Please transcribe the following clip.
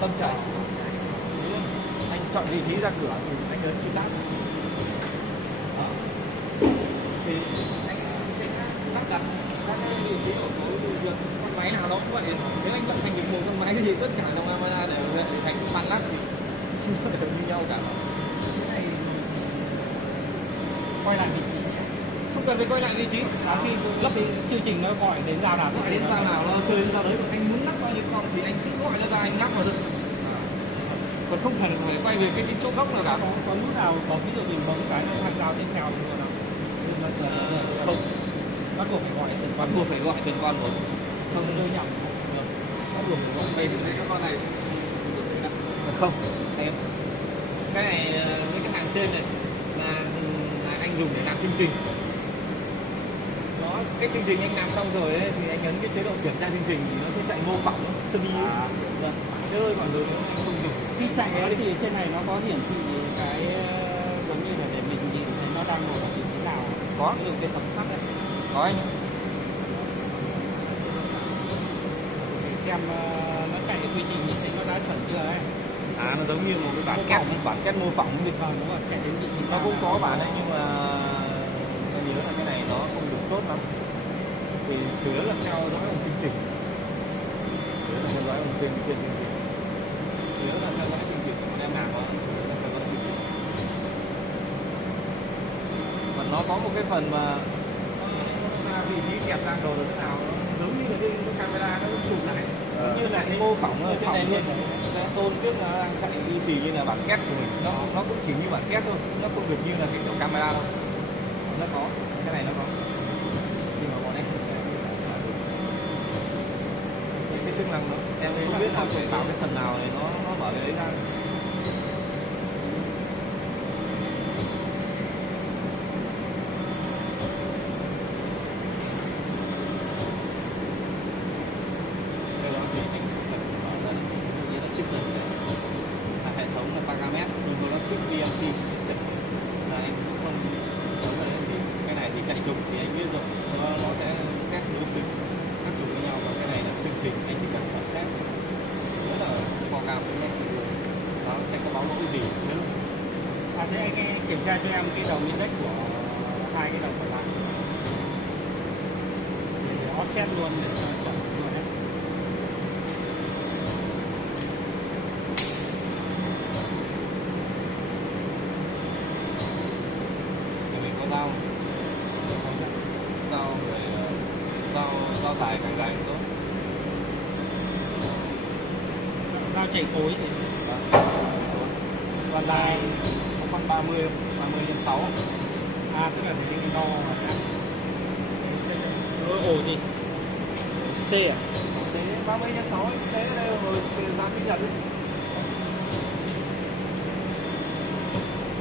tâm chảy. Anh chọn vị trí ra cửa thì anh ấn Shift Tab. Thì anh sẽ lắp đặt các vị trí ổ cối dược con máy nào nó cũng vậy. Nếu anh vận hành được một con máy thì tất cả trong camera đều thành fan lắp thì đều như nhau cả. Cái này quay lại vị trí, Không cần phải quay lại vị trí. khi lắp thì chương trình nó gọi đến giao nào Gọi đến giao nào nó chơi đến giao đấy. Còn anh muốn lắp bao nhiêu con thì anh cứ gọi nó ra anh lắp vào được. Còn không cần phải quay về cái chỗ góc nào cả. Có nút nào có ví dụ mình bấm cái nó thành giao tiếp theo luôn nào? Không, Bắt buộc phải gọi từng bắt buộc phải gọi từng con một. không rơi nhầm. Bắt buộc phải gọi về thì cái con này không em cái này với cái hàng trên này là anh dùng để làm chương trình. Đó, cái chương trình anh làm xong rồi ấy, thì anh ấn cái chế độ kiểm tra chương trình thì nó sẽ chạy mô phỏng sơ bi. Vâng. Thế thôi, còn rồi anh không dùng. Khi chạy ấy thì trên này nó có hiển thị cái giống như là để mình nhìn thấy nó đang ngồi ở vị trí nào. Có. Ví dụ cái tầm sắt đấy. Có anh. Để xem nó chạy quy trình nhìn thấy nó đã chuẩn chưa đấy. Nó giống như một cái bản két mô phỏng đi. Vâng, đúng rồi, chạy đến vị trí Nó cũng có bản đấy nhưng mà tôi nhớ là cái này nó không được tốt lắm. Vì chủ yếu là theo dõi bằng chương trình. Chủ yếu là theo dõi bằng trên chương trình. Chủ yếu là theo dõi chương trình của em làm đó. Chủ yếu là theo dõi chương trình. Còn nó có một cái phần mà vị trí kẹp đang đồ là thế nào nó giống như là cái camera nó chụp lại. Như là cái mô phỏng ở trên này luôn. Cái tôn tiếp nó đang chạy đi xì như là bản két của mình. Nó cũng chỉ như bản két thôi. Nó không được như là cái kiểu camera đâu. Nó có, cái này nó có. Nhưng mà bọn em cái chức năng đó em không biết là phải bảo cái phần nào này nó mở cái đấy ra. Cái đó thì anh cần nói là như nó ship được hệ thống là Pagamet nhưng mà nó ship VNC là anh cũng không giống vậy. Thì cái này thì chạy trục thì anh biết rồi, nó sẽ các đối xứng các trục với nhau, và cái này là chương trình anh chỉ cần phải set nếu là program với nó sẽ có báo lỗi gì nữa. Thế anh kiểm tra cho em cái đầu index của hai cái đầu còn lại để offset luôn để chọn luôn đấy. Thì mình có dao dài càng dài càng tốt. Dao chạy cối thì Còn dài con 30 x 6. tức là phải đi đo và cắt. Ổ gì? C à? Thế 30 x 6 thế đây rồi ra chứng nhận.